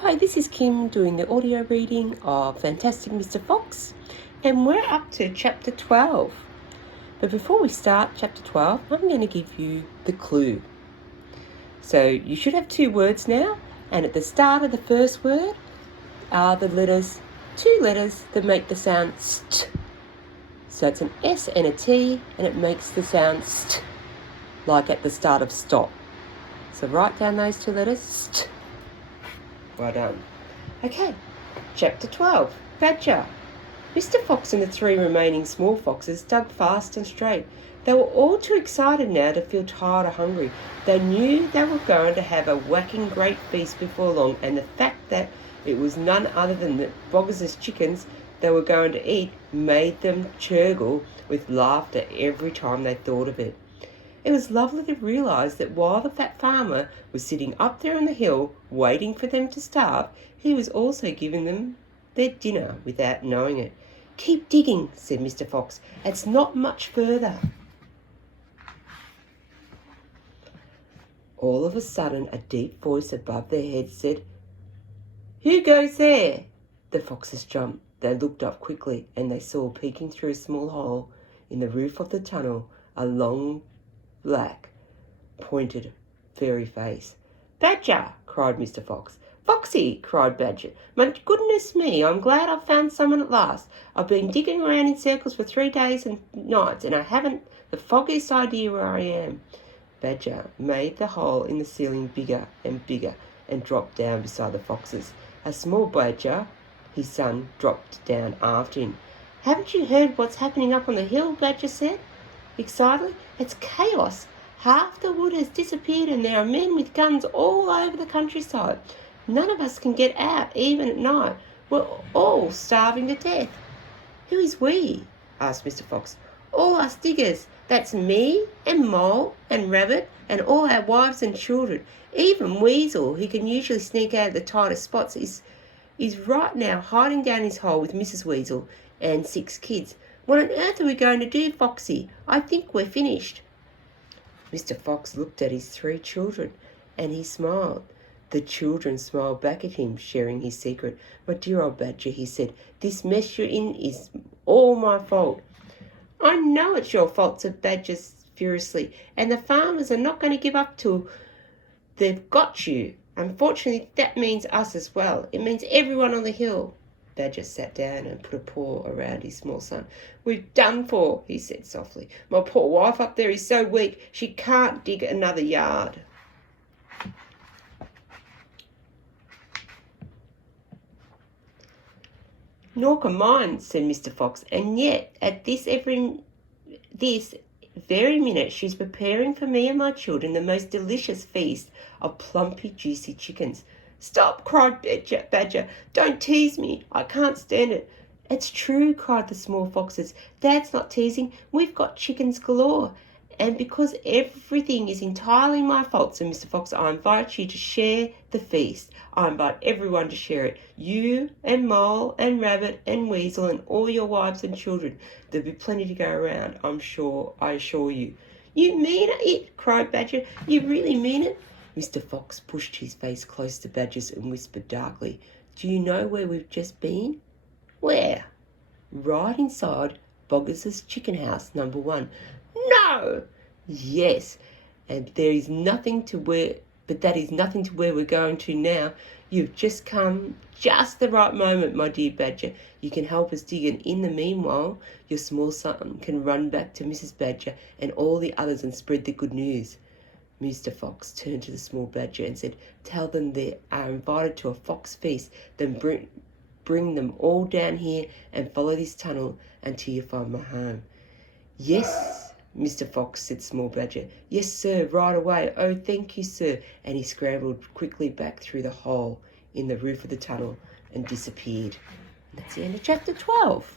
Hi, this is Kim doing the audio reading of Fantastic Mr. Fox, and we're up to chapter 12. But before we start chapter 12, I'm going to give you the clue. So you should have two words now, and at the start of the first word are the letters, two letters that make the sound st. So it's an S and a T, and it makes the sound st, like at the start of stop. So write down those two letters, st. Well done. Okay, chapter 12, Badger. Mr. Fox and the three remaining small foxes dug fast and straight. They were all too excited now to feel tired or hungry. They knew they were going to have a whacking great feast before long, and the fact that it was none other than the Boggers' chickens they were going to eat made them churgle with laughter every time they thought of it. It was lovely to realise that while the fat farmer was sitting up there on the hill waiting for them to starve, he was also giving them their dinner without knowing it. "Keep digging," said Mr. Fox. "It's not much further." All of a sudden a deep voice above their heads said, "Who goes there?" The foxes jumped. They looked up quickly, and they saw peeking through a small hole in the roof of the tunnel a long, black, pointed, furry face. "Badger!" cried Mr. Fox. "Foxy!" cried Badger. "My goodness me, I'm glad I've found someone at last. I've been digging around in circles for 3 days and nights, and I haven't the foggiest idea where I am." Badger made the hole in the ceiling bigger and bigger and dropped down beside the foxes. A small Badger, his son, dropped down after him. "Haven't you heard what's happening up on the hill?" Badger said excitedly. "It's chaos. Half the wood has disappeared and there are men with guns all over the countryside. None of us can get out even at night. We're all starving to death." "Who is we?" asked Mr. Fox. "All us diggers. That's me and Mole and Rabbit and all our wives and children. Even Weasel, who can usually sneak out of the tightest spots, is right now hiding down his hole with Mrs. Weasel and 6 kids. What on earth are we going to do, Foxy? I think we're finished." Mr. Fox looked at his 3 children, and he smiled. The children smiled back at him, sharing his secret. "My dear old Badger," he said, "this mess you're in is all my fault." "I know it's your fault," said Badger furiously, "and the farmers are not going to give up till they've got you. Unfortunately, that means us as well. It means everyone on the hill." Badger sat down and put a paw around his small son. "We're done for," he said softly. "My poor wife up there is so weak she can't dig another yard." "Nor can mine," said Mr. Fox, "and yet at this very minute she's preparing for me and my children the most delicious feast of plumpy, juicy chickens." "Stop!" cried Badger. "Don't tease me. I can't stand it." "It's true," cried the small foxes. "Dad's not teasing. We've got chickens galore. And because everything is entirely my fault," said Mr. Fox, "I invite you to share the feast. I invite everyone to share it. You and Mole and Rabbit and Weasel and all your wives and children. There'll be plenty to go around, I assure you." "You mean it?" cried Badger. "You really mean it?" Mr. Fox pushed his face close to Badger's and whispered darkly, "Do you know where we've just been?" "Where?" "Right inside Boggers' chicken house, number 1. "No!" "Yes, and that is nothing to where we're going to now. You've just come just the right moment, my dear Badger. You can help us dig, and in the meanwhile your small son can run back to Mrs. Badger and all the others and spread the good news." Mr. Fox turned to the small Badger and said, "Tell them they are invited to a fox feast, then bring them all down here and follow this tunnel until you find my home." "Yes, Mr. Fox," said small Badger. "Yes, sir, right away. Oh, thank you, sir." And he scrambled quickly back through the hole in the roof of the tunnel and disappeared. And that's the end of chapter 12.